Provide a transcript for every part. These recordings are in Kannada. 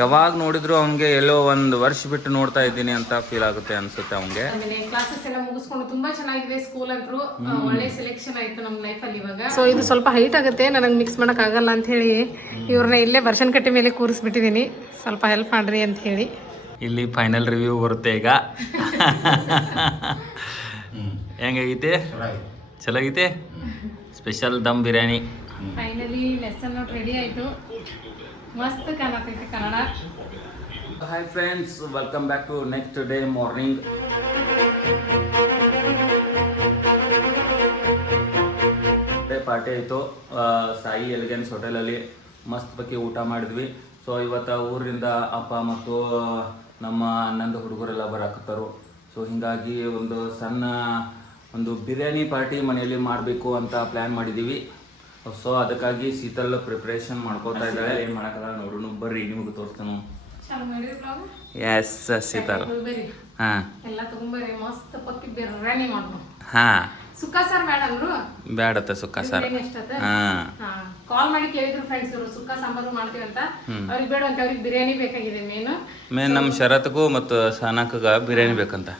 ಯಾವಾಗ ನೋಡಿದ್ರು ಅವನಿಗೆ ಎಲ್ಲೋ ಒಂದು ವರ್ಷ ಬಿಟ್ಟು ನೋಡ್ತಾ ಇದ್ದೀನಿ ಅಂತ ಫೀಲ್ ಆಗುತ್ತೆ ಅನ್ಸುತ್ತೆ ಅವನಿಗೆ. ಕ್ಲಾಸಸ್ ಎಲ್ಲ ಮುಗಿಸ್ಕೊಂಡು ತುಂಬಾ ಚೆನ್ನಾಗಿದೆ ಸ್ಕೂಲ್ ಅಂತೂ ಒಳ್ಳೆ ಸೆಲೆಕ್ಷನ್ ಆಯ್ತು ನಮ್ಮ ಲೈಫ್ ಅಲ್ಲಿ ಇವಾಗ. ಸೊ ಇದು ಸ್ವಲ್ಪ ಹೈಟ್ ಆಗುತ್ತೆ, ನನಗೆ ಮಿಕ್ಸ್ ಮಾಡಕ್ ಆಗಲ್ಲ ಅಂತ ಹೇಳಿ ಇವ್ರನ್ನ ಇಲ್ಲೇ ಬರ್ಷನ್ ಕಟ್ಟಿ ಮೇಲೆ ಕೂರಿಸ್ಬಿಟ್ಟಿದ್ದೀನಿ, ಸ್ವಲ್ಪ ಹೆಲ್ಪ್ ಮಾಡ್ರಿ ಅಂತ ಹೇಳಿ. ಇಲ್ಲಿ ಫೈನಲ್ ರಿವ್ಯೂ ಬರುತ್ತೆ ಈಗ. ಹೆಂಗಾಗೈತೆ? ಚಲೋ ಆಗೈತೆ. Special dum biryani. Finally lesson note ready ಆಯ್ತು, ಮಸ್ತ್ ಕಾಣತೈತೆ Kannada. Hi friends, welcome back to next day morning. Party ಆಯಿತು ಸಾಯಿ ಎಲಿಗೆನ್ಸ್ ಹೋಟೆಲಲ್ಲಿ, ಮಸ್ತ್ ಬಗ್ಗೆ ಊಟ ಮಾಡಿದ್ವಿ. ಸೊ ಇವತ್ತು ಊರಿಂದ ಅಪ್ಪ ಮತ್ತು ನಮ್ಮ ಅಣ್ಣಂದು ಹುಡುಗರೆಲ್ಲ ಬರಾಕತ್ತಾರು. ಸೊ ಹೀಗಾಗಿ ಒಂದು ಬಿರಿಯಾನಿ ಪಾರ್ಟಿ ಮನೆಯಲ್ಲಿ ಮಾಡಬೇಕು ಅಂತ ಪ್ಲ್ಯಾನ್ ಮಾಡಿದ್ದೀವಿ. ಸೊ ಅದಕ್ಕಾಗಿ ಶೀತಲ್ ಪ್ರಿಪ್ರೇಷನ್ ಮಾಡ್ಕೋತಾ ಇದ್ದಾಳೆ. ಏನು ಮಾಡೋಕ್ಕಲ್ಲ ನೋಡೋಣ ಬರ್ರಿ, ನಿಮಗೆ ತೋರಿಸ್ತಾನು. ಎಸ್ ಶೀತಲ್, ಹಾಂ ಎಲ್ಲ ತಗೊಂಬರ್ರಿ, ಮಸ್ತ್ ಪಕ್ಕಿ ಬಿರಿಯಾನಿ ಮಾಡ್ಬೋದು. ಹಾಂ ಸುಕ್ಕ ಸಾರ್ ಬೇಡ ಅಂದ್ರು, ಬೇಡತ್ತ ಸುಕ್ಕ ಸಾರ್. ಕಾಲ್ ಮಾಡಿ ಕೇಳಿದ್ರು ಫ್ರೆಂಡ್ಸ್, ಇವರು ಸುಕ್ಕ ಸಾಂಬಾರು ಮಾಡ್ತೀವಿ ಅಂತ. ಅವ್ರಿಗೆ ಬೇಡ ಅಂತ, ಅವ್ರಿಗೆ ಬಿರಿಯಾನಿ ಬೇಕಾಗಿದೆ ಮೇನ್ ನಮ್ಮ ಶರತ್ಗೂ ಮತ್ತು ಸನಕ್ಗ ಬಿರಿಯಾನಿ ಬೇಕಂತ.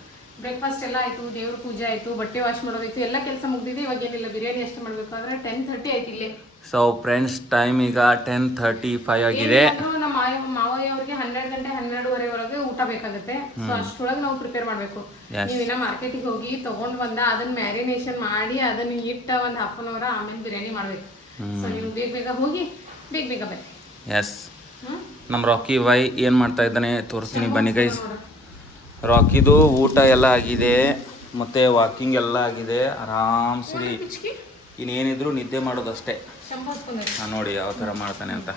ಬ್ರೇಕ್ಫಾಸ್ಟ್ ಎಲ್ಲ ಆಯ್ತು, ದೇವ್ರ ಪೂಜೆ ಆಯ್ತು, ಬಟ್ಟೆ ವಾಶ್ ಮಾಡೋದಾಯ್ತು, ಎಲ್ಲ ಕೆಲಸ ಮುಗ್ದಿದೆ. ಇವಾಗ ಏನಿಲ್ಲ, ಬಿರಿಯಾನಿ ಎಷ್ಟು ಮಾಡಬೇಕು ಅಂದ್ರೆ 10:30 ಆಯ್ತು ಇಲ್ಲಿ. ಸೊ ಫ್ರೆಂಡ್ಸ್, ಟೈಮ್ ಈಗ 10:35 ಆಗಿದೆ. ನಮ್ಮ ಮಾವಯ್ಯ ಅವ್ರಿಗೆ 12 ಗಂಟೆ 12:30 ಒಳಗೆ ಊಟ ಬೇಕಾಗುತ್ತೆ. ಸೊ ಅಷ್ಟೊಳಗೆ ನಾವು ಪ್ರಿಪೇರ್ ಮಾಡ್ಬೇಕು. ನೀವಿನ್ನ ಮಾರ್ಕೆಟಿಗೆ ಹೋಗಿ ತಗೊಂಡ್ ಬಂದ ಅದನ್ನ ಮ್ಯಾರಿನೇಷನ್ ಮಾಡಿ ಅದನ್ನ ಇಟ್ಟ ಒಂದು 1/2 hour ಆಮೇಲೆ ಬಿರಿಯಾನಿ ಮಾಡ್ಬೇಕು. ಸೊ ನೀವು ಬೇಗ ಹೋಗಿ ಬೇಗ ಬರ್ರಿ. ಎಸ್, ನಮ್ಮ ರಾಕಿ ವೈ ಏನು ಮಾಡ್ತಾ ಇದ್ದಾನೆ ತೋರಿಸ್ತೀನಿ ಬನ್ನಿ ಗೈಸ್. ರಾಕಿದು ಊಟ ಎಲ್ಲ ಆಗಿದೆ ಮತ್ತು ವಾಕಿಂಗ್ ಎಲ್ಲ ಆಗಿದೆ. ಆರಾಮ್ಸರಿ ಇನ್ನೇನಿದ್ರು ನಿದ್ದೆ ಮಾಡೋದಷ್ಟೇ. ನಾನು ನೋಡಿ ಯಾವ ಥರ ಮಾಡ್ತಾನೆ ಅಂತ.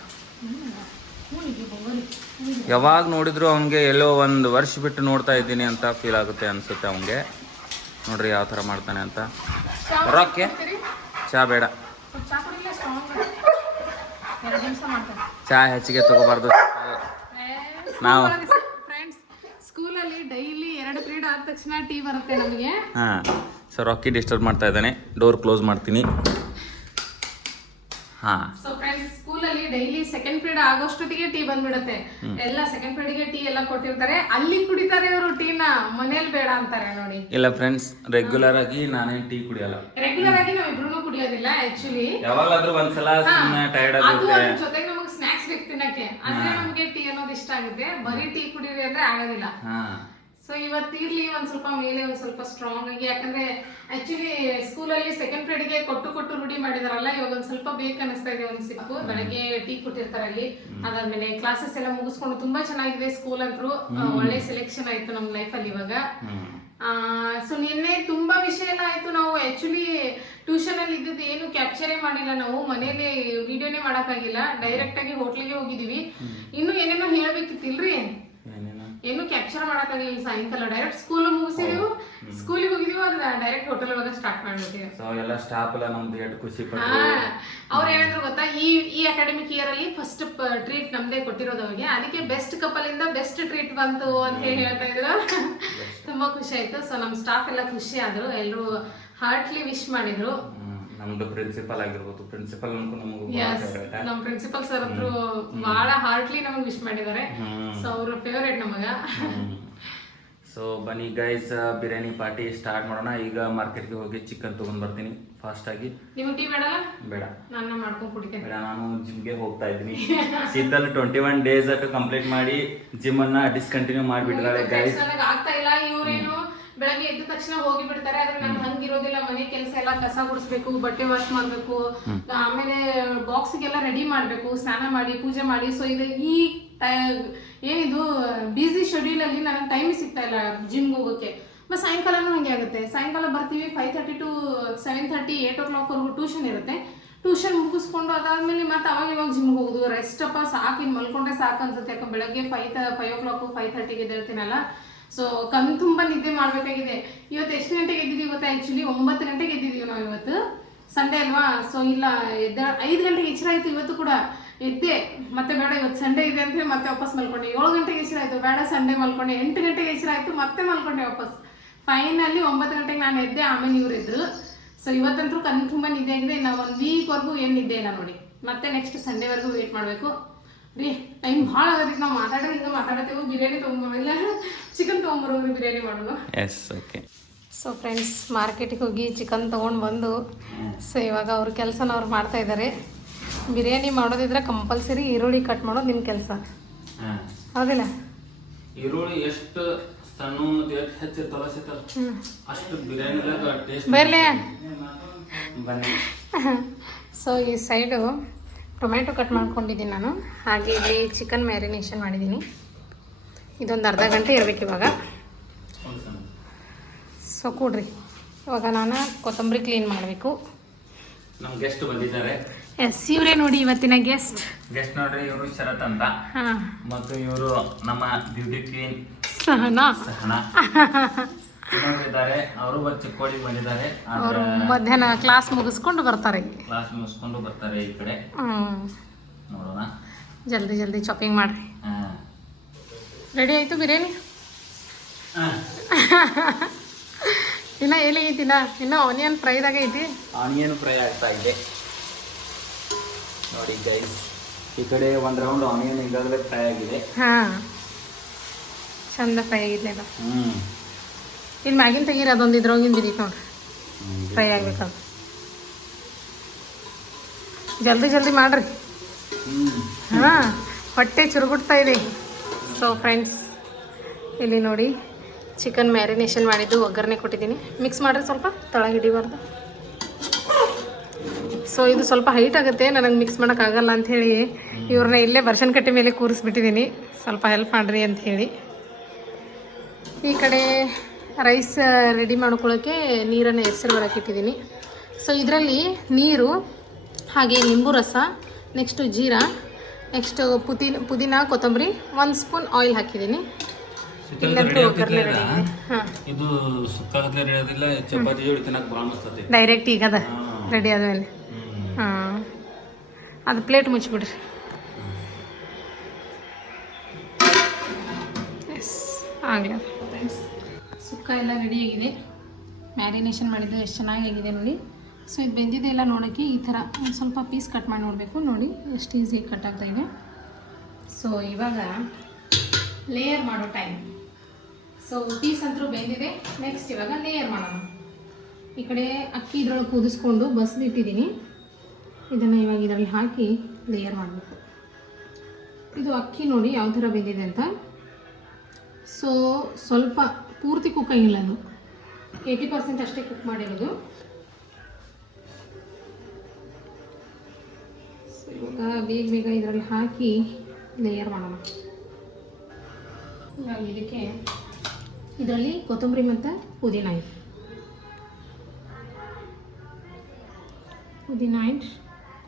ಯಾವಾಗ ನೋಡಿದ್ರು ಅವನಿಗೆ ಎಲ್ಲೋ ಒಂದು ವರ್ಷ ಬಿಟ್ಟು ನೋಡ್ತಾ ಇದ್ದೀನಿ ಅಂತ ಫೀಲ್ ಆಗುತ್ತೆ ಅನಿಸುತ್ತೆ ಅವನಿಗೆ. ನೋಡ್ರಿ ಯಾವ ಥರ ಮಾಡ್ತಾನೆ ಅಂತ. ರಾಕಿ ಚಹಾ ಬೇಡ, ಚಹಾ ಹೆಚ್ಚಿಗೆ ತಗೋಬಾರ್ದು ನಾವು. ಸ್ಕೂಲಲ್ಲಿ ಡೈಲಿ 2 ಪೀರಿಯಡ್ ಆದ ತಕ್ಷಣ ಟೀ ಬರುತ್ತೆ ನಮಗೆ. ಹಾಂ, ಸೊ ರಾಕಿ ಡಿಸ್ಟರ್ಬ್ ಮಾಡ್ತಾ ಇದ್ದಾನೆ, ಡೋರ್ ಕ್ಲೋಸ್ ಮಾಡ್ತೀನಿ. ಹಾಂ, ಸೊ ಫ್ರೆಂಡ್ಸ್, ಸ್ಕೂಲಲ್ಲಿ ಡೈಲಿ 2nd ಪೀರಿಯಡ್ ಆಗೋಷ್ಟೊತ್ತಿಗೆ ಟೀ ಬಂದ್ಬಿಡುತ್ತೆ. ಎಲ್ಲ 2nd ಪೀರಿಯಡ್ಗೆ ಟೀ ಎಲ್ಲ ಕೊಟ್ಟಿರ್ತಾರೆ, ಅಲ್ಲಿ ಕುಡಿತಾರೆ ಇವರು ಟೀನ, ಮನೇಲಿ ಬೇಡ ಅಂತಾರೆ ನೋಡಿ. ಇಲ್ಲ ಫ್ರೆಂಡ್ಸ್, ರೆಗ್ಯುಲರ್ ಆಗಿ ನಾನೇನು ಟೀ ಕುಡಿಯಲ್ಲ. ರೆಗ್ಯುಲರ್ ಆಗಿ ನಾವು ಇಬ್ರು ಕುಡಿಯೋದಿಲ್ಲ ಆಕ್ಚುಲಿ. ಯಾವಾಗಾದ್ರೂ ಒಂದ್ಸಲ ಸುಮ್ಮನೆ ಟೈರ್ಡ್ ಆಗುತ್ತೆ. ಜೊತೆಗೆ ನಮಗೆ ಸ್ನಾಕ್ಸ್ ಬೇಕು ತಿನ್ನಕ್ಕೆ, ಅಂದ್ರೆ ನಮಗೆ ಟೀ ಅನ್ನೋದು ಇಷ್ಟ ಆಗುತ್ತೆ. ಬರೀ ಟೀ ಕುಡಿರಿ ಅಂದ್ರೆ ಆಗೋದಿಲ್ಲ. ಸೊ ಇವತ್ತು ಇರ್ಲಿ ಒಂದ್ ಸ್ವಲ್ಪ ಮೇಲೆ ಒಂದ್ ಸ್ವಲ್ಪ ಸ್ಟ್ರಾಂಗ್ ಆಗಿ, ಯಾಕಂದ್ರೆ ಆಕ್ಚುಲಿ ಸ್ಕೂಲಲ್ಲಿ 2nd ಪೀರಿಯಡ್ಗೆ ಕೊಟ್ಟು ರೂಢಿ ಮಾಡಿದಾರಲ್ಲ, ಇವಾಗ ಒಂದ್ ಸ್ವಲ್ಪ ಬೇಕು ಅನಿಸ್ತಾ ಇದೆ. ಒಂದ್ ಸಿಕ್ಕು ಬೆಳಗ್ಗೆ ಟೀ ಕೊಟ್ಟಿರ್ತಾರೆ ಅಲ್ಲಿ. ಅದಾದ್ಮೇಲೆ ಕ್ಲಾಸಸ್ ಎಲ್ಲ ಮುಗಿಸ್ಕೊಂಡು ತುಂಬಾ ಚೆನ್ನಾಗಿದೆ ಸ್ಕೂಲ್ ಅಂತೂ ಒಳ್ಳೆ ಸೆಲೆಕ್ಷನ್ ಆಯ್ತು ನಮ್ಮ ಲೈಫ್ ಅಲ್ಲಿ ಇವಾಗ. ಸೊ ನಿನ್ನೆ ತುಂಬಾ ವಿಷಯ ಎಲ್ಲ ಆಯ್ತು. ನಾವು ಆಕ್ಚುಲಿ ಟ್ಯೂಷನ್ ಅಲ್ಲಿ ಇದ್ದದ್ದು ಏನು ಕ್ಯಾಪ್ಚರೇ ಮಾಡಿಲ್ಲ, ನಾವು ಮನೇಲಿ ವಿಡಿಯೋನೇ ಮಾಡಕ್ಕಾಗಿಲ್ಲ. ಡೈರೆಕ್ಟ್ ಆಗಿ ಹೋಟ್ಲಿಗೆ ಹೋಗಿದೀವಿ. ಇನ್ನು ಏನೇನೋ ಹೇಳ್ಬೇಕಿತ್ತಿಲ್ರಿ, ಏನು ಕ್ಯಾಪ್ಚರ್ ಮಾಡಕ್ಕಾಗಲಿಲ್ಲ. ಸಾಯಂಕಾಲ ಡೈರೆಕ್ಟ್ ಸ್ಕೂಲ್ ಮುಗಿಸಿದೀವಿ, ಸ್ಕೂಲಿಗೆ ಹೋಗಿದೀವಿ, ಅದ್ರ ಡೈರೆಕ್ಟ್ ಹೋಟೆಲ್ ಒಳಗೆ ಸ್ಟಾರ್ಟ್ ಮಾಡ್ಬಿಟ್ಟಿವಿ. ಸೊ ಎಲ್ಲ ಸ್ಟಾಫ್ ಎಲ್ಲ ನಮ್ದು ಎಷ್ಟು ಖುಷಿ ಪಟ್ಟು. ಅವ್ರು ಏನಂದ್ರು ಗೊತ್ತಾ, ಈ ಅಕಾಡೆಮಿಕ್ ಇಯರ್ ಅಲ್ಲಿ ಫಸ್ಟ್ ಟ್ರೀಟ್ ನಮ್ದೇ ಕೊಟ್ಟಿರೋದು ಅವ್ರಿಗೆ. ಅದಕ್ಕೆ ಬೆಸ್ಟ್ ಕಪಲ್ ಇಂದ ಬೆಸ್ಟ್ ಟ್ರೀಟ್ ಬಂತು ಅಂತ ಹೇಳಿ ಹೇಳ್ತಾ ಇದ್ರು. ತುಂಬಾ ಖುಷಿ ಆಯ್ತು. ಸೊ ನಮ್ ಸ್ಟಾಫ್ ಎಲ್ಲ ಖುಷಿ ಆದ್ರು, ಎಲ್ಲರೂ ಹಾರ್ಟ್ಲಿ ವಿಶ್ ಮಾಡಿದ್ರು. ನಮ್ದು ಪ್ರಿನ್ಸಿಪಲ್ ಆಗಿರ್ಬೋದು, ಪ್ರಿನ್ಸಿಪಲ್ ನಮ್ಮ ಪ್ರಿನ್ಸಿಪಲ್ ಸರ್ ಹತ್ರ ಬಹಳ ಹಾರ್ಟ್ಲಿ ನಮಗೆ ವಿಶ್ ಮಾಡಿದ್ದಾರೆ. ಸೊ ಅವ್ರ ಫೇವರೇಟ್ ನಮಗ. ಸೊ ಬನ್ನಿ ಗೈಸ್, ಬಿರಿಯಾನಿ ಪಾರ್ಟಿ ಸ್ಟಾರ್ಟ್ ಮಾಡೋಣ. ಈಗ ಮಾರ್ಕೆಟ್ಗೆ ಹೋಗಿ ಚಿಕನ್ ತಗೊಂಡ್ ಬರ್ತೀನಿ ಫಾಸ್ಟ್ ಆಗಿ. ನಿಮಗೆ ಟೀ ಬೇಡಲ್ಲ? ಬೇಡ, ನಾನು ಮಾಡ್ಕೊಂಡು ಕುಡಿತೇನೆ. ಬೇಡ, ನಾನು ಜಿಮ್ಗೆ ಹೋಗ್ತಾ ಇದ್ದೀನಿ. ಶೀತಲ್ 21 ಡೇಸ್ ಅಟ್ಟು ಕಂಪ್ಲೀಟ್ ಮಾಡಿ ಜಿಮ್ ಅನ್ನ ಡಿಸ್ಕಂಟಿನ್ಯೂ ಮಾಡಿಬಿಟ್ಟಿದ್ದಾಳೆ ಗೈಸ್. ನನಗೆ ಆಗ್ತಾ ಇಲ್ಲ. ಇವ್ರೇನು ಬೆಳಗ್ಗೆ ಎದ್ದ ತಕ್ಷಣ ಹೋಗಿ ಬಿಡ್ತಾರೆ, ಆದ್ರೆ ನನ್ಗೆ ಹಂಗಿರೋದಿಲ್ಲ. ಮನೆ ಕೆಲಸ ಎಲ್ಲ ಕಸ ಗುಡಿಸ್ಬೇಕು, ಬಟ್ಟೆ ವಾಶ್ ಮಾಡ್ಬೇಕು, ಆಮೇಲೆ ಬಾಕ್ಸ್ಗೆಲ್ಲ ರೆಡಿ ಮಾಡ್ಬೇಕು, ಸ್ನಾನ ಮಾಡಿ ಪೂಜೆ ಮಾಡಿ. ಸೊ ಇದು ಈ ಏನಿದು ಬಿಸಿ ಶೆಡ್ಯೂಲ್ ಅಲ್ಲಿ ನನಗೆ ಟೈಮ್ ಸಿಗ್ತಾ ಇಲ್ಲ ಜಿಮ್ಗೆ ಹೋಗೋಕೆ. ಮತ್ತೆ ಸಾಯಂಕಾಲನೂ ಹಂಗೆ ಆಗುತ್ತೆ. ಸಾಯಂಕಾಲ ಬರ್ತೀವಿ, 5:30 to 7:30 8 o'clock ವರೆಗೂ ಟ್ಯೂಷನ್ ಇರುತ್ತೆ. ಟ್ಯೂಷನ್ ಮುಗಿಸ್ಕೊಂಡು ಅದಾದ್ಮೇಲೆ ಮತ್ತೆ ಅವಾಗ ಇವಾಗ ಜಿಮ್ಗೆ ಹೋಗೋದು. ರೆಸ್ಟ್ ಅಪ್ಪ ಸಾಕು, ಇನ್ನು ಮಲ್ಕೊಂಡ್ರೆ ಸಾಕು ಅನ್ಸುತ್ತೆ. ಯಾಕೆ ಬೆಳಗ್ಗೆ 5 o'clock 5:30ಗೆ ಎದ್ದೇಳ್ತೀನಲ್ಲ. ಸೊ ಕಣ್ ತುಂಬ ನಿದ್ದೆ ಮಾಡಬೇಕಾಗಿದೆ. ಇವತ್ತು ಎಷ್ಟು ಗಂಟೆಗೆ ಎದ್ದಿದ್ದೀವಿ ಇವತ್ತು? ಆ್ಯಕ್ಚುಲಿ 9 ಗಂಟೆಗೆ ಎದ್ದಿದ್ದೀವಿ ನಾವು. ಇವತ್ತು ಸಂಡೇ ಅಲ್ವಾ. ಸೊ ಇಲ್ಲ 5 ಗಂಟೆಗೆ ಎಚ್ಚರ ಆಯಿತು. ಇವತ್ತು ಕೂಡ ಎದ್ದೆ, ಮತ್ತೆ ಬೇಡ ಇವತ್ತು ಸಂಡೇ ಇದೆ ಅಂತ ಹೇಳಿ ಮತ್ತೆ ವಾಪಸ್ ಮಲ್ಕೊಂಡೆ. 7 ಗಂಟೆಗೆ ಎಚ್ಚರ ಆಯಿತು, ಬೇಡ ಸಂಡೇ ಮಲ್ಕೊಂಡೆ. 8 ಗಂಟೆಗೆ ಎಚ್ಚರ ಆಯಿತು, ಮತ್ತೆ ಮಲ್ಕೊಂಡೆ ವಾಪಸ್. ಫೈನಲಿ 9 ಗಂಟೆಗೆ ನಾನು ಎದ್ದೆ, ಆಮೇಲೆ ಇವ್ರು ಇದ್ರು. ಸೊ ಇವತ್ತಂತೂ ಕಣ್ ತುಂಬ ನಿದ್ದೆ ಆಗಿದೆ. ನಾವು 1 ವೀಕ್ವರೆಗೂ ಏನು ನಿದ್ದೆ ಇಲ್ಲ ನೋಡಿ. ಮತ್ತೆ ನೆಕ್ಸ್ಟ್ ಸಂಡೇವರೆಗೂ ವೇಟ್ ಮಾಡಬೇಕು. ರೀ ಟೈಮ್ ಭಾಳ ಆಗದೈತಿ, ನಾವು ಮಾತಾಡೋದು ಹಿಂಗೆ ಮಾತಾಡತ್ತೇವೆ. ಬಿರಿಯಾನಿ ತೊಗೊಂಬರೋಲ್ಲ, ಚಿಕನ್ ತೊಗೊಂಬರೋರಿ ಬಿರಿಯಾನಿ ಮಾಡೋದು. Yes okay. ಸೊ ಫ್ರೆಂಡ್ಸ್, ಮಾರ್ಕೆಟಿಗೆ ಹೋಗಿ ಚಿಕನ್ ತೊಗೊಂಡು ಬಂದು, ಸೊ ಇವಾಗ ಅವ್ರ ಕೆಲಸನ ಅವ್ರು ಮಾಡ್ತಾ ಇದ್ದಾರೆ. ಬಿರಿಯಾನಿ ಮಾಡೋದಿದ್ರೆ ಕಂಪಲ್ಸರಿ ಈರುಳ್ಳಿ ಕಟ್ ಮಾಡೋದು ನಿಮ್ಮ ಕೆಲಸ, ಹೌದಿಲ್ಲ? ಈರುಳ್ಳಿ ಎಷ್ಟು ಸಣ್ಣ ಮತ್ತು ಎಷ್ಟು ಹೆಚ್ಚಿರ್ತಲ್ಲ ಅಷ್ಟು ಬಿರಿಯಾನಿದಾಗ ಟೇಸ್ಟ್ ಬರ್ಲಿ. ಬನ್ನಿ. ಸೊ ಈ ಸೈಡು ಟೊಮ್ಯಾಟೊ ಕಟ್ ಮಾಡ್ಕೊಂಡಿದ್ದೀನಿ ನಾನು. ಹಾಗೆ ಇಲ್ಲಿ ಚಿಕನ್ ಮ್ಯಾರಿನೇಷನ್ ಮಾಡಿದ್ದೀನಿ. ಇದೊಂದು ಅರ್ಧ ಗಂಟೆ ಇರಬೇಕು ಇವಾಗ. ಸೊ ಕೂಡ್ರಿ, ಇವಾಗ ನಾನು ಕೊತ್ತಂಬರಿ ಕ್ಲೀನ್ ಮಾಡಬೇಕು. ನಮ್ಮ ಗೆಸ್ಟ್ ಬಂದಿದ್ದಾರೆ. ಎಸ್, ಇವರೇ ನೋಡಿ ಇವತ್ತಿನ ಗೆಸ್ಟ್ ನೋಡ್ರಿ, ಇವರು ಶರತ್ ಅಂತ. ಮತ್ತು ಇವರು ನಮ್ಮ ಬ್ಯೂಟಿ ಕ್ವೀನ್ ಸಹನಾ ಇದ್ದಾರೆ. ಅವರು ಚಿಕ್ಕೋಡಿ ಬಂದಿದ್ದಾರೆ. ಅವರು ಮಧ್ಯಾಹ್ನ ಕ್ಲಾಸ್ ಮುಗಿಸ್ಕೊಂಡು ಬರ್ತಾರೆ ಈ ಕಡೆ. ನೋಡೋಣ, ಜಲ್ದಿ ಜಲ್ದಿ ಶಾಪಿಂಗ್ ಮಾಡ್ರಿ. ರೆಡಿ ಆಯ್ತು ಬಿರಿಯಾನಿ? ಇನ್ನ ಏನೈತಿನ ಇನ್ನ ಆನಿಯನ್ ಫ್ರೈದಾಗ ಐತಿ. ಆನಿಯನ್ ಫ್ರೈ ಆಗ್ತಾ ಇದೆ ನೋಡಿ ಗೈಸ್. ಈ ಕಡೆ ಒಂದು ರೌಂಡ್ ಆನಿಯನ್ ಈಗಾಗಲೇ ಫ್ರೈ ಆಗಿದೆ. ಚಂದ ಫ್ರೈ ಆಗಿದ್ಲೆ. ಇಲ್ಲಿ ಮ್ಯಾಗಿನ ತೆಗೀರಿ, ಅದೊಂದು ಇದ್ರೊಳಗಿಂದ ಬಿಡೀತು ನೋಡ್ರಿ, ಫ್ರೈ ಆಗ್ಬೇಕದು. ಜಲ್ದಿ ಜಲ್ದಿ ಮಾಡ್ರಿ. ಹೊಟ್ಟೆ ಚುರುಗುಡ್ತಾ ಇದೆ. ಸೊ ಫ್ರೆಂಡ್ಸ್, ಇಲ್ಲಿ ನೋಡಿ ಚಿಕನ್ ಮ್ಯಾರಿನೇಷನ್ ಮಾಡಿದ್ದು ಒಗ್ಗರಣೆ ಕೊಟ್ಟಿದ್ದೀನಿ. ಮಿಕ್ಸ್ ಮಾಡಿರಿ, ಸ್ವಲ್ಪ ತಳಗೆ ಹಿಡಿಬಾರ್ದು. ಸೊ ಇದು ಸ್ವಲ್ಪ ಹೈಟ್ ಆಗುತ್ತೆ, ನನಗೆ ಮಿಕ್ಸ್ ಮಾಡೋಕ್ಕಾಗಲ್ಲ ಅಂಥೇಳಿ ಇವ್ರನ್ನ ಇಲ್ಲೇ ಬರ್ಷನ್ ಕಟ್ಟೆ ಮೇಲೆ ಕೂರಿಸ್ಬಿಟ್ಟಿದ್ದೀನಿ, ಸ್ವಲ್ಪ ಹೆಲ್ಪ್ ಮಾಡಿರಿ ಅಂಥೇಳಿ. ಈ ಕಡೆ ರೈಸ್ ರೆಡಿ ಮಾಡ್ಕೊಳ್ಳೋಕ್ಕೆ ನೀರನ್ನು ಎಸರು ಬರೋಕೆ ಇಟ್ಟಿದ್ದೀನಿ. ಸೊ ಇದರಲ್ಲಿ ನೀರು, ಹಾಗೆ ನಿಂಬು ರಸ, ನೆಕ್ಸ್ಟು ಜೀರಾ, ನೆಕ್ಸ್ಟು ಪುದೀನ, ಕೊತ್ತಂಬರಿ, 1 ಸ್ಪೂನ್ ಆಯಿಲ್ ಹಾಕಿದ್ದೀನಿ. ಡೈರೆಕ್ಟ್ ಈಗ ಅದ ರೆಡಿ ಆದಮೇಲೆ ಅದು ಪ್ಲೇಟ್ ಮುಚ್ಚಿಬಿಡ್ರಿ. ಎಸ್, ಆಗಲಿ. ಸುಕ್ಕ ಎಲ್ಲ ರೆಡಿಯಾಗಿದೆ. ಮ್ಯಾರಿನೇಷನ್ ಮಾಡಿದ್ದು ಎಷ್ಟು ಚೆನ್ನಾಗಿದೆ ನೋಡಿ. ಸೊ ಇದು ಬೆಂದಿದೆ ಎಲ್ಲ ನೋಡೋಕ್ಕೆ ಈ ಥರ ಒಂದು ಸ್ವಲ್ಪ ಪೀಸ್ ಕಟ್ ಮಾಡಿ ನೋಡಬೇಕು. ನೋಡಿ ಎಷ್ಟು ಈಸಿಯಾಗಿ ಕಟ್ ಆಗ್ತಾ ಇದೆ. ಸೊ ಇವಾಗ ಲೇಯರ್ ಮಾಡೋ ಟೈಮ್. ಸೊ ಪೀಸ್ ಅಂತೂ ಬೆಂದಿದೆ. ನೆಕ್ಸ್ಟ್ ಇವಾಗ ಲೇಯರ್ ಮಾಡೋಣ. ಈ ಕಡೆ ಅಕ್ಕಿ ಇದ್ರೊಳಗೆ ಕುದಿಸ್ಕೊಂಡು ಬಸ್ದಿಟ್ಟಿದ್ದೀನಿ. ಇದನ್ನು ಇವಾಗ ಇದರಲ್ಲಿ ಹಾಕಿ ಲೇಯರ್ ಮಾಡಬೇಕು. ಇದು ಅಕ್ಕಿ ನೋಡಿ ಯಾವ ಥರ ಬೆಂದಿದೆ ಅಂತ. ಸೊ ಸ್ವಲ್ಪ ಪೂರ್ತಿ ಕುಕ್ ಆಗಿಲ್ಲ, ಅದು 80% ಅಷ್ಟೇ ಕುಕ್ ಮಾಡಿರೋದು. ಸೊ ಇವಾಗ ಬೇಗ ಬೇಗ ಇದರಲ್ಲಿ ಹಾಕಿ ಲೇಯರ್ ಮಾಡೋಣ. ಇವಾಗ ಇದಕ್ಕೆ ಇದರಲ್ಲಿ ಕೊತ್ತಂಬರಿ ಮತ್ತು ಪುದೀನ ಇದೆ. ಪುದೀನ ಆ್ಯಂಡ್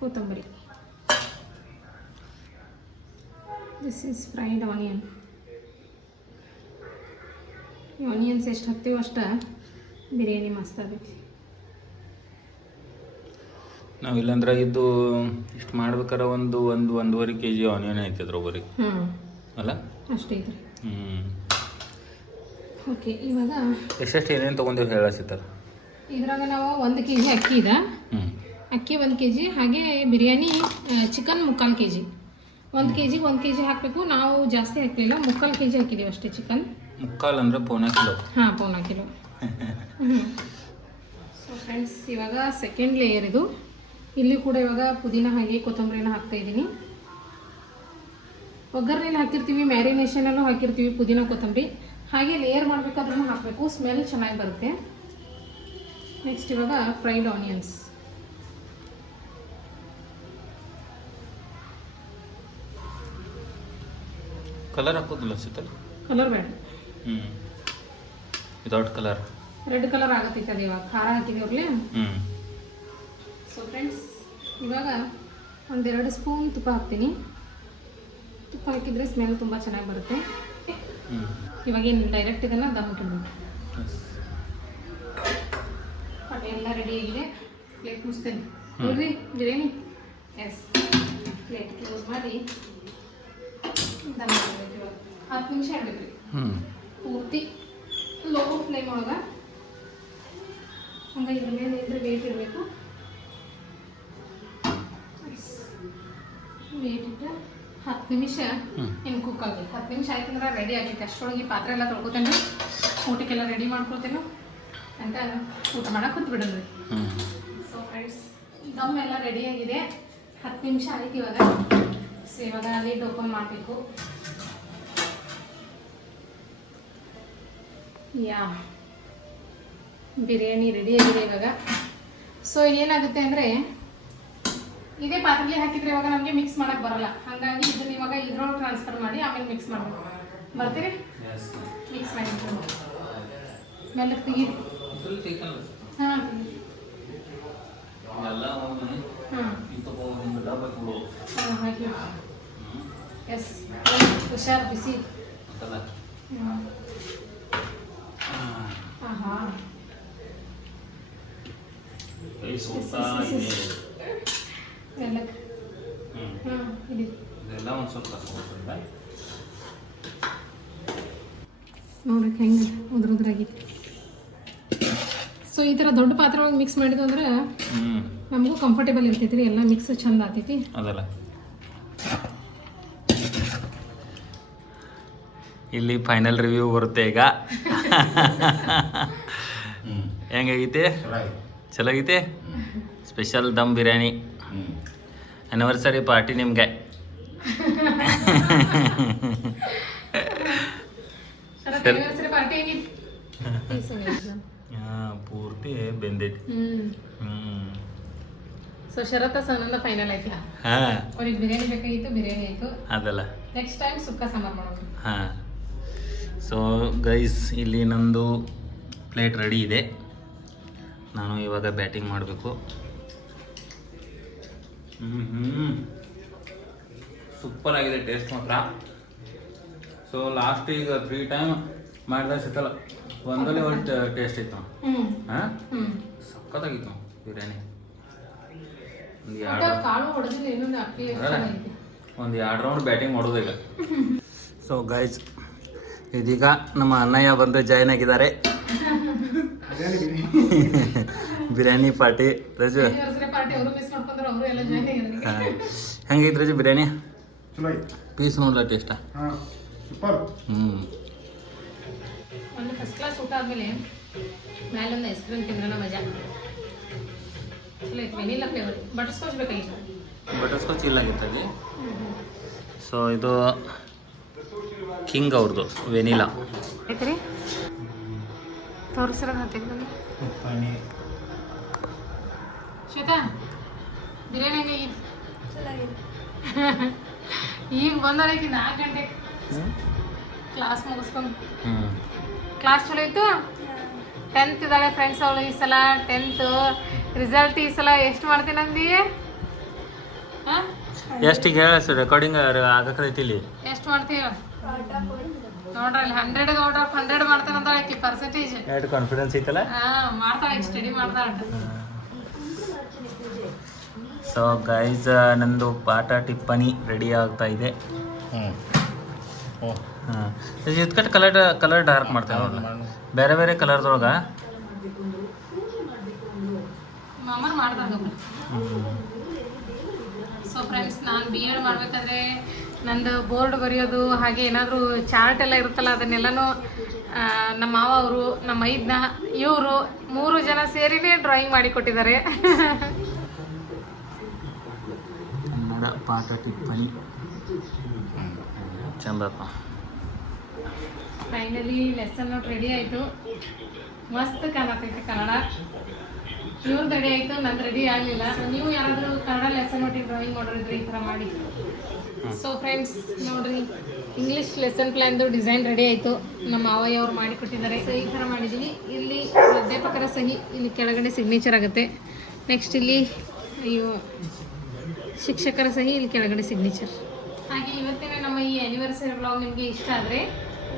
ಕೊತ್ತಂಬರಿ. This is fried onion. ಈ ಆನಿಯನ್ಸ್ ಎಷ್ಟು ಹಾಕ್ತೀವೋ ಅಷ್ಟು ಬಿರಿಯಾನಿ ಮಸ್ತ್ ಆಗೈತಿ. ನಾವು ಇಲ್ಲಾಂದ್ರೆ ಇದು ಇಷ್ಟು ಮಾಡ್ಬೇಕಾರೆ ಒಂದೂವರೆ kg ಆನಿಯನ್ ಐತೆ ಅದ್ರೊಬ್ಬರಿಗೆ ಅಲ್ಲ? ಅಷ್ಟೇ ಐತ್ರಿ. ಓಕೆ, ಇವಾಗ ಎಷ್ಟೆಷ್ಟು ಏನೇನು ತೊಗೊಂಡೇವು ಹೇಳಸಿತ್ತಾರ. ಇದ್ರಾಗ ನಾವು 1 kg ಅಕ್ಕಿ ಇದೆ. ಅಕ್ಕಿ 1 kg, ಹಾಗೆ biryani chicken 3/4 kg. 1 kg 1 kg ಹಾಕಬೇಕು. ನಾವು ಜಾಸ್ತಿ ಹಾಕಲಿಲ್ಲ, 3/4 kg ಹಾಕಿದ್ದೀವಿ ಅಷ್ಟೇ ಚಿಕನ್. 3/4 ಅಂದರೆ 1/4 ಕಿಲೋ. ಹಾಂ, 1/4 ಕಿಲೋ. ಸೊ ಫ್ರೆಂಡ್ಸ್, ಇವಾಗ ಸೆಕೆಂಡ್ ಲೇಯರ್ ಇದು. ಇಲ್ಲಿ ಕೂಡ ಇವಾಗ ಪುದೀನ ಹಾಗೆ ಕೊತ್ತಂಬರಿನ ಹಾಕ್ತಾಯಿದ್ದೀನಿ. ಒಗ್ಗರಣೆಯಲ್ಲಿ ಹಾಕಿರ್ತೀವಿ, ಮ್ಯಾರಿನೇಷನಲ್ಲೂ ಹಾಕಿರ್ತೀವಿ ಪುದೀನ ಕೊತ್ತಂಬರಿ. ಹಾಗೆ ಲೇಯರ್ ಮಾಡಬೇಕಾದ್ರೂ ಹಾಕಬೇಕು, ಸ್ಮೆಲ್ ಚೆನ್ನಾಗಿ ಬರುತ್ತೆ. ನೆಕ್ಸ್ಟ್ ಇವಾಗ ಫ್ರೈಡ್ ಆನಿಯನ್ಸ್. ಕಲರ್ ಹಾಕೋದಿಲ್ಲ ಸಿತಲ್? ಕಲರ್ ಬೇಡ. ವಿದೌಟ್ ಕಲರ್ ರೆಡ್ ಕಲರ್ ಆಗತ್ತೈತೆ ಅದು. ಇವಾಗ ಖಾರ ಹಾಕಿದೇವ್ರಲ್ಲೇ. ಸೊ ಫ್ರೆಂಡ್ಸ್, ಇವಾಗ 1-2 ಸ್ಪೂನ್ ತುಪ್ಪ ಹಾಕ್ತೀನಿ. ತುಪ್ಪ ಹಾಕಿದರೆ ಸ್ಮೆಲ್ ತುಂಬ ಚೆನ್ನಾಗಿ ಬರುತ್ತೆ. ಇವಾಗೇನು ಡೈರೆಕ್ಟ್ ಇದನ್ನು ದಮ್ ಹಾಕಿಬಿಟ್ಟು ಎಲ್ಲ ರೆಡಿ ಆಗಿದೆ. ಪ್ಲೇಟ್ ಮುಚ್ತೇನೆ ನೋಡ್ರಿ ಬಿರಿಯಾನಿ. ಎಸ್, ಪ್ಲೇಟ್ ಕ್ಲೋಸ್ ಮಾಡಿ ದಮ್ ಮಾಡಬೇಕು. ಇವಾಗ 10 ನಿಮಿಷ ಇಡಬೇಕು ರೀ, ಪೂರ್ತಿ ಲೋ ಫ್ಲೇಮ್ ಒಳಗೆ. ಹಂಗೆ ಇದ್ರ ಮೇಲೆ ಇದ್ರೆ ವೇಟ್ ಇರಬೇಕು. ವೇಟ್ ಇಟ್ಟರೆ 10 ನಿಮಿಷ ಇನ್ನು ಕುಕ್ ಆಗಲಿ. 10 ನಿಮಿಷ ಆಯ್ತಂದ್ರೆ ರೆಡಿ ಆಗೈತೆ. ಅಷ್ಟರೊಳಗೆ ಪಾತ್ರೆ ಎಲ್ಲ ತೊಳ್ಕೊತೇನೆ, ಊಟಕ್ಕೆಲ್ಲ ರೆಡಿ ಮಾಡ್ಕೊಳ್ತೇನೆ ಅಂತ ಊಟ ಮಾಡಕ್ಕೆ ಕೂತ್ಬಿಡೋದು. ಸೊ ಫ್ರೆಂಡ್ಸ್, ದಮ್ ಎಲ್ಲ ರೆಡಿ ಆಗಿದೆ. 10 ನಿಮಿಷ ಆಯ್ತು ಇವಾಗ. ಸೊ ಇವಾಗ ಲಿಡ್ ಓಪನ್ ಮಾಡಬೇಕು. ಯಾ ಬಿರಿಯಾನಿ ರೆಡಿ ಆಗಿದೆ ಇವಾಗ. ಸೊ ಏನಾಗುತ್ತೆ ಅಂದರೆ ಇದೇ ಪಾತ್ರೆಲಿ ಹಾಕಿದ್ರೆ ಇವಾಗ ನಮಗೆ ಮಿಕ್ಸ್ ಮಾಡಕ್ಕೆ ಬರಲ್ಲ. ಹಾಗಾಗಿ ಇದನ್ನ ಇವಾಗ ಇದ್ರೊಳಗೆ ಟ್ರಾನ್ಸ್ಫರ್ ಮಾಡಿ ಆಮೇಲೆ ಮಿಕ್ಸ್ ಮಾಡಬೇಕು. ಬರ್ತೀರಿ? ಮಿಕ್ಸ್ ಮಾಡಿ ಮೇಲೆ ತೆಗೀರಿ. ಹಾಂ ಹಾಕಿ. ಎಸ್, ಹುಷಾರು ಬಿಸಿ. ಹಾಂ ಎಲ್ಲಕ್ಕೆ ನೋಡ್ರಿ ಹೆಂಗೆ ಉದ್ರಾಗಿದೆ. ಸೊ ಈ ಥರ ದೊಡ್ಡ ಪಾತ್ರೆ ಒಳಗೆ ಮಿಕ್ಸ್ ಮಾಡಿದ್ವು ಅಂದ್ರೆ ನಮಗೂ ಕಂಫರ್ಟೇಬಲ್ ಇರ್ತೈತಿ ರೀ. ಎಲ್ಲ ಮಿಕ್ಸ್ ಚಂದ ಆಗ್ತೈತಿ. ಅದಲ್ಲ ಇಲ್ಲಿ ಫೈನಲ್ ರಿವ್ಯೂ ಬರುತ್ತೆ ಈಗ. ಹೆಂಗಾಗೈತೆ? ಚಲೋ ಆಗೈತೆ. Special dum biryani anniversary party ನಿಮಗೆ. ಪೂರ್ತಿ ಬೆಂದೈತಿ. ಸೊ ಶರತ್ತ ಸನಂದ ಫೈನಲ್ ಆಯ್ತಾ? ಅವ್ರಿಗೆ ಬಿರಿಯಾನಿ ಬೇಕಾಗಿತ್ತು, ಬಿರಿಯಾನಿ ಆಯಿತು. ಅದಲ್ಲ ನೆಕ್ಸ್ಟ್ ಟೈಮ್ ಸುಕ್ಕ ಸಾಂಬಾರು ಮಾಡೋದು. ಹಾಂ. ಸೊ ಗೈಸ್, ಇಲ್ಲಿ ನಂದು ಪ್ಲೇಟ್ ರೆಡಿ ಇದೆ. ನಾನು ಇವಾಗ ಬ್ಯಾಟಿಂಗ್ ಮಾಡಬೇಕು. ಸೂಪರ್ ಆಗಿದೆ ಟೇಸ್ಟ್ ಮಾತ್ರ. ಸೊ ಲಾಸ್ಟ್ ಈಗ 3 ಟೈಮ್ ಮಾಡಿದಾಗ ಸಿಕ್ಕಲ್ಲ, ಒಂದಲ್ಲೇ ಒಂದು ಟೇಸ್ಟ್ ಇತ್ತು. ಹಾಂ, ಸಕ್ಕತ್ತಾಗಿತ್ತು ಬಿರಿಯಾನಿ. ಒಂದು 2 ರೌಂಡ್ ಬ್ಯಾಟಿಂಗ್ ಮಾಡೋದು ಈಗ. ಸೊ ಗೈಸ್, ಇದೀಗ ನಮ್ಮ ಅಣ್ಣಯ್ಯ ಬಂದು ಜಾಯ್ನ್ ಆಗಿದ್ದಾರೆ ಬಿರಿಯಾನಿ ಪಾರ್ಟಿ. ರಜು ಹೆಂಗೈತೆ ರಜು ಬಿರಿಯಾನಿ? ಪೀಸ್ ನೋಡ್ಲ ಟೇಸ್ಟಾ? ಒಂದು ಫಸ್ಟ್ ಕ್ಲಾಸ್ ಊಟ ಆದಮೇಲೆ ಮೇಲೊಂದು ಐಸ್ ಕ್ರೀಮ್ ತಿಂದ್ರೆ ಮಜಾ. ಚಲೋ ಐತೆ. ವೆನಿಲಾ ಫ್ಲೇವರ್, ಬಟರ್ ಸ್ಕಾಚ್ ಬೇಕಾಗಿತ್ತು. ಬಟರ್ ಸ್ಕಾಚ್ ಇಲ್ಲ ಆಗಿತ್ತಲ್ಲಿ. ಸೊ ಇದು ಕಿಂಗ್ ಅವ್ರದ್ದು ವೆನಿಲಾ ಐತ್ರಿ. ತೋರಿಸಿರೋದು ಹಾಕ್ತೀನಿ. ಶ್ವೇತಾ, ಬಿರಿಯಾನಿ ಹೇಗಿತ್ತು? ಈಗ ಬಂದವರಿಗೆ 4 ಗಂಟೆಗೆ ಕ್ಲಾಸ್ ಮುಗಿಸ್ಕೊಂಡು. ಕ್ಲಾಸ್ ಚಲೋ ಇತ್ತು. 10th ಇದ್ದಾಳೆ ಫ್ರೆಂಡ್ಸ್ ಅವಳು. ಈ ಸಲ 10th ರಿಸಲ್ಟ್ ಈ ಸಲ ಎಷ್ಟು ಮಾಡ್ತೀನಿ ಅಂದಿ? ಎಷ್ಟಿಗೆ ಹೇಳ ರೆಕಾರ್ಡಿಂಗ್ ಆಗಕೈತಿ ಇಲ್ಲಿ. ಎಷ್ಟು ಮಾಡ್ತೀವಿ ನೋಡ್ರಿ, 100 ಔಟ್ ಆಫ್ 100 ಮಾಡ್ತಾನೆ ಅಂತಾಳೆ ಆಕಿ ಪರ್ಸೆಂಟೇಜ್. ಎಷ್ಟು ಕಾನ್ಫಿಡೆನ್ಸ್ ಐತಲ್ಲ. ಮಾಡ್ತಾಳೆ, ಸ್ಟಡಿ ಮಾಡ್ತಾಳೆ. ಸೊ ಗೈಸ್, ನಂದು ಪಾಠ ಟಿಪ್ಪಣಿ ರೆಡಿ ಆಗ್ತಾ ಇದೆ. ಹಾಂ, ಇದ್ಕಟ್ಟು ಕಲರ್ ಡಾರ್ಕ್ ಮಾಡ್ತೇವೆ ನೋಡಲ್ಲ, ಬೇರೆ ಬೇರೆ ಕಲರ್ದೊಳಗೆ ಮಾಮರ್ ಮಾಡ್ದಾಗ. ಸೊ ಫ್ರೆಂಡ್ಸ್, ನಾನು B.Ed ಮಾಡಬೇಕಾದ್ರೆ ನಂದು ಬೋರ್ಡ್ ಬರೆಯೋದು ಹಾಗೆ ಏನಾದರೂ ಚಾರ್ಟ್ ಎಲ್ಲ ಇರುತ್ತಲ್ಲ, ಅದನ್ನೆಲ್ಲನೂ ನಮ್ಮ ಮಾವ ಅವರು, ನಮ್ಮ ಮೈದ್ನ, ಇವರು 3 ಜನ ಸೇರಿನೇ ಡ್ರಾಯಿಂಗ್ ಮಾಡಿ ಕೊಟ್ಟಿದ್ದಾರೆ. ಕನ್ನಡ ಪಾಠ ಟಿಪ್ಪಣಿ ಚಂದಪ್ಪ. ಫೈನಲಿ ಲೆಸನ್ ನೋಟ್ ರೆಡಿ ಆಯಿತು. ಮಸ್ತ್ ಕಾಣತೈತೆ ಕನ್ನಡ. ಇವ್ರದ್ದು ರೆಡಿ ಆಯಿತು, ನಂದು ರೆಡಿ ಆಗಲಿಲ್ಲ. ನೀವು ಯಾರಾದರೂ ಕನ್ನಡ ಲೆಸನ್ ನೋಟಿಗೆ ಡ್ರಾಯಿಂಗ್ ಮಾಡೋರಿದ್ರೆ ಈ ಥರ ಮಾಡಿ. ಸೊ ಫ್ರೆಂಡ್ಸ್ ನೋಡ್ರಿ, ಇಂಗ್ಲೀಷ್ ಲೆಸನ್ ಪ್ಲ್ಯಾನ್ದು ಡಿಸೈನ್ ರೆಡಿ ಆಯಿತು. ನಮ್ಮ ಮಾವಯ್ಯ ಅವ್ರು ಮಾಡಿಕೊಟ್ಟಿದ್ದಾರೆ. ಸೊ ಈ ಥರ ಮಾಡಿದ್ದೀವಿ. ಇಲ್ಲಿ ಅಧ್ಯಾಪಕರ ಸಹಿ, ಇಲ್ಲಿ ಕೆಳಗಡೆ ಸಿಗ್ನೇಚರ್ ಆಗುತ್ತೆ. ನೆಕ್ಸ್ಟ್ ಇಲ್ಲಿ ಶಿಕ್ಷಕರ ಸಹಿ, ಇಲ್ಲಿ ಕೆಳಗಡೆ ಸಿಗ್ನೇಚರ್. ಹಾಗೆ ಇವತ್ತಿನ ನಮ್ಮ ಈ ಆ್ಯನಿವರ್ಸರಿ ವ್ಲಾಗ್ ನಿಮಗೆ ಇಷ್ಟ ಆದರೆ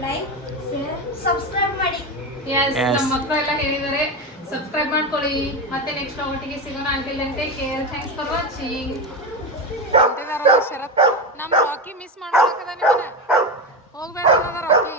ಲೈಕ್, ಶೇರ್, ಸಬ್ಸ್ಕ್ರೈಬ್ ಮಾಡಿ. ಎಸ್, ನಮ್ಮ ಮಕ್ಕಳು ಎಲ್ಲ ಹೇಳಿದ್ದಾರೆ, ಸಬ್ಸ್ಕ್ರೈಬ್ ಮಾಡ್ಕೊಳ್ಳಿ. ಮತ್ತೆ ನೆಕ್ಸ್ಟ್ ಒಟ್ಟಿಗೆ ಸಿಗೋಣ. Until then take care. Thanks for watching. Sharath ನಮ್ಮ ರಾಕಿ ಮಿಸ್ ಮಾಡ್ಕೊಳಕದ ನಿಮ್ಮನ್ನ. ಹೋಗ್ಬೇಕು ರಾಕಿ.